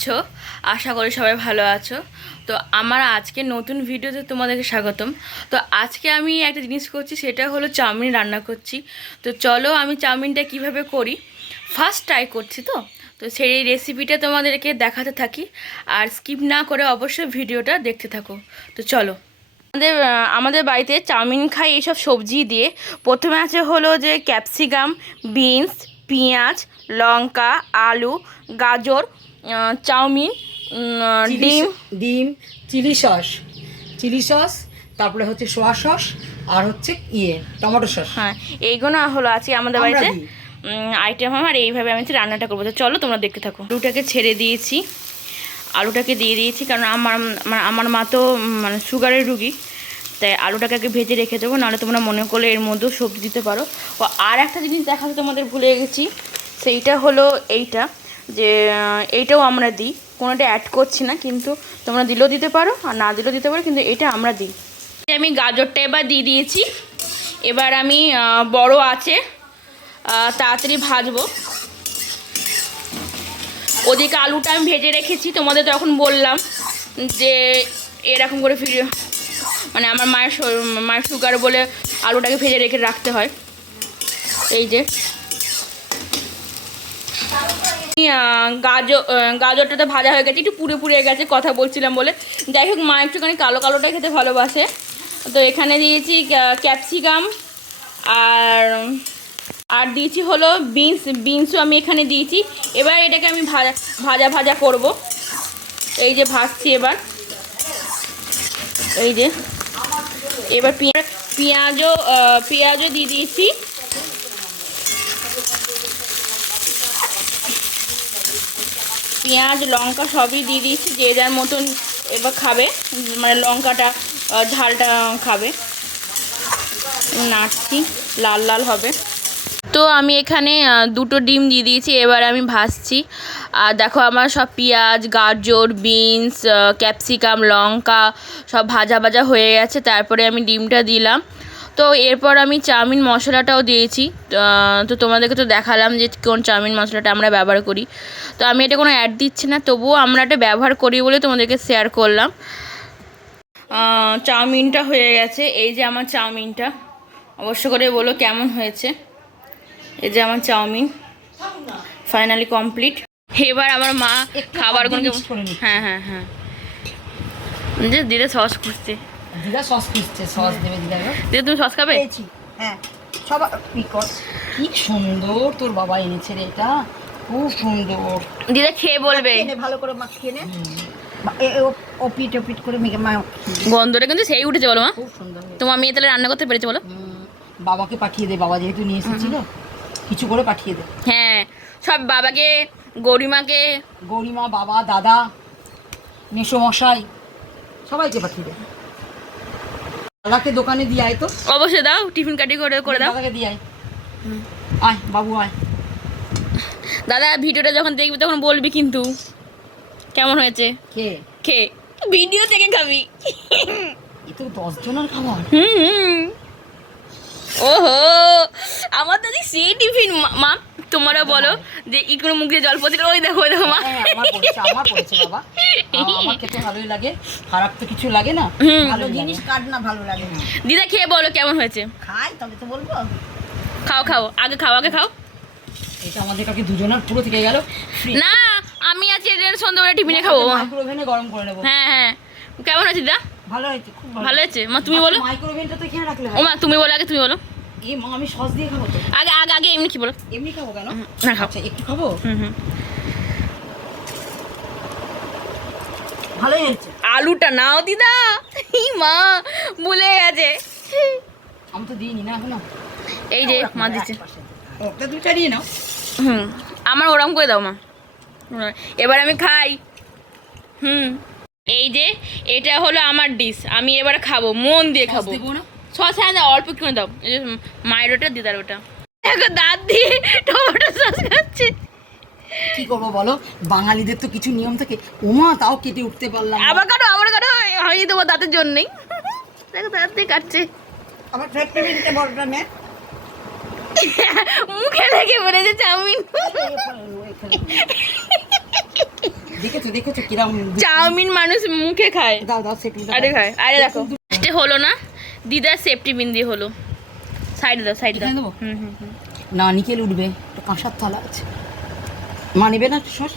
আছো? আশা করি সবাই ভালো আছো। তো আমার আজকে নতুন ভিডিওতে তোমাদেরকে স্বাগতম। তো আজকে আমি একটা জিনিস করছি, সেটা হলো চাউমিন রান্না করছি। তো চলো আমি চাউমিনটা কীভাবে করি? ফার্স্ট ট্রাই করছি তো? তো সেই রেসিপিটা তোমাদেরকে দেখাতে থাকি। আর স্কিপ না করে অবশ্যই ভিডিওটা দেখতে থাকো। তো চলো। আমাদের আমাদের বাড়িতে চাউমিন খাই এইসব সবজি দিয়ে। প্রথমে আছে হলো যে ক্যাপসিকাম বিনস পেঁয়াজ, লঙ্কা, আলু, গাজর চাউমিন ডিম। ডিম চিলি সস। চিলি সস তারপরে হচ্ছে সোয়া সস আর হচ্ছে ইয়ে টমেটো সস। হ্যাঁ এইগুলো হলো আছে আমাদের বাড়িতে। আইটেম আমার এইভাবে আমি হচ্ছে রান্নাটা করব। তো চলো তোমরা দেখতে থাকো। আলুটাকে ছেড়ে দিয়েছি। আলুটাকে দিয়ে দিয়েছি কারণ আমার আমার- আমার মা তো মানে সুগারের রুগী। তাই আলুটাকে আগে ভেজে রেখে দেবো নাহলে তোমরা মনে করলে এর মধ্যেও সবজি দিতে পারো। ও আর একটা জিনিস দেখাতে তোমাদের ভুলে গেছি। সেইটা হলো এইটা। যে এইটাও আমরা দিই। কোনোটা অ্যাড করছি না, কিন্তু তোমরা দিলেও দিতে পারো, আর না দিলেও দিতে পারো, কিন্তু এটা আমরা দিই। আমি গাজরটা এবার দিয়ে দিয়েছি। এবার আমি বড় আছে তাড়াতাড়ি ভাজবো। ওদিকে আলুটা আমি ভেজে রেখেছি, তোমাদের তখন বললাম যে, এরকম করে ফিরে মানে আমার মায়ের মায়ের সুগার বলে আলুটাকে ভেজে রেখে রাখতে হয়। এই যে। গাজর আহ, গাজরটা তো ভাজা হয়ে গেছে একটু পুড়ে পুড়ে গেছে কথা বলছিলাম বলে। যাই হোক মা একটুখানি কালো কালোটা খেতে ভালোবাসে। তো এখানে দিয়েছি ক্যাপসিকাম আর আর দিয়েছি হলো বিনস বিনসও আমি এখানে দিয়েছি। এবার এটাকে আমি ভাজা ভাজা ভাজা করব। এই যে ভাজছি এবার। এই যে এবার পেঁয়াজ পেঁয়াজও পেঁয়াজও দিয়ে দিয়েছি। পেঁয়াজ, লঙ্কা সবই দিয়ে দিয়েছি, যে যার মতন এবার খাবে মানে লঙ্কাটা ঝালটা খাবে। নাড়ছি, লাল লাল হবে। তো আমি এখানে দুটো ডিম দিয়ে দিয়েছি, এবার আমি ভাজছি। আর দেখো আমার সব পেঁয়াজ, গাজর, বিনস ক্যাপসিকাম, লঙ্কা সব ভাজা ভাজা হয়ে গেছে, তারপরে আমি ডিমটা দিলাম। তো এরপর আমি চাউমিন মশলাটাও দিয়েছি। তো তোমাদেরকে তো দেখালাম যে কোন চাউমিন মশলাটা আমরা ব্যবহার করি। তো আমি এটা কোনো অ্যাড দিচ্ছি না তবুও আমরা এটা ব্যবহার করি বলে তোমাদেরকে শেয়ার করলাম। চাউমিনটা হয়ে গেছে। এই যে আমার চাউমিনটা অবশ্য করে বলো কেমন হয়েছে। এই যে আমার চাউমিন ফাইনালি কমপ্লিট এবার আমার মা খাবারগুলো। হ্যাঁ হ্যাঁ হ্যাঁ। যে দিদা সস খুঁজছে। দিদা সস খুঁজছে সস দেবে দিদা। দিদা তুমি সস খাবে? হ্যাঁ সবার কি কি সুন্দর তোর বাবা এনেছে রে এটা। খুব সুন্দর। দিদা খেয়ে বলবে। ভালো করে নে। ও- ওপিট ওপিট করে মেখে মা গন্ধটা কিন্তু সেই উঠেছে বলো মা। খুব সুন্দর তোমার মেয়ে তাহলে রান্না করতে পেরেছে বলো। বাবাকে পাঠিয়ে দে বাবা যেহেতু নিয়ে এসেছিল কিছু করে পাঠিয়ে দে। হ্যাঁ সব বাবাকে গরিমাকে। গৌরিমা বাবা দাদা মেসোমশাই সবাইকে পাঠিয়ে দে। দাদাকে দোকানে দিয়ে আয় তো। অবশ্যই দাও টিফিন কাটি করে করে দাও। দাদাকে দিয়ে আয়। আয় বাবু আয়। দাদা ভিডিওটা যখন দেখবি তখন বলবি কিন্তু। কেমন হয়েছে? কে? কে? ভিডিও থেকে খাবি। এ তো দশ জনের খাবার। হুম হুম। ওহো। দাদি টিফিন মা- তোমরা বলো যে ইকোনো মুখ দিয়ে জল পড়ছিল ওই দেখো ওই দেখো মা। হ্যাঁ, আমার পড়েছে বাবা। আমার খেতে ভালোই লাগে খারাপ তো কিছু লাগে না। ভালো জিনিস কাট না ভালো লাগে না। দিদা খেয়ে বলো কেমন হয়েছে? খাই তবে তো বলব। খাও খাও আগে খাও আগে খাও। এটা আমাদের কাছে দুজনের পুরো থেকে গেল। না আমি আছি এদের সন্ধ্যাবেলা টিফিনে খাব মাইক্রোওভেনে গরম করে নেব। হ্যাঁ হ্যাঁ। কেমন হয়েছে দিদা? ভালো হয়েছে খুব ভালো হয়েছে। মা তুমি বলো? মাইক্রোওভেনটা তো এখানে রাখলে ও মা তুমি বলো আগে তুমি বলো। এই মা আমি সস দিয়ে খাব তো। আগে আগে আগে এমনি কি বলো? এমনি খাব কেন? না খাও। আচ্ছা একটু খাব? হুম হুম। ভালোই হয়েছে। আলুটা নাও দিদা। ই মা ভুলে গেছে। আমি তো দিইনি না এখনও এই যে মা দিচ্ছে। নাও। হুম আমার ওরম করে দাও মা। এবার আমি খাই। হুম এই যে এটা হলো আমার ডিশ আমি এবার খাব মন দিয়ে খাব। না? সস হ্যাঁ দাও অল্প করে দাও। এই যে মায়ের ওটা দিদার ওটা। দেখো দাঁত দিয়ে টমেটো সস খাচ্ছে। কি করব বলো? বাঙালিদের তো কিছু নিয়ম থাকে। ওমা তাও কেটে উঠতে পারলাম। আবার কাটো আবার কাটো হয়নি দেবো দাঁতের জন্যই। দেখো দাঁত দিয়ে কাটছে বড়টা নে। মুখে লেগে পড়েছে চাউমিন দেখেছ দেখেছ কিরম চাউমিন মানুষ মুখে খায়। দাও দাও সেটু আরে খায়। আরে দেখো। হলো না। দিদার সেফটি বিন্দি হলো। সাইডে দাও সাইডে দাও। হুম হুম না নিকেল উঠবে একটু কাঁসার থালা আছে। মানিবে না সস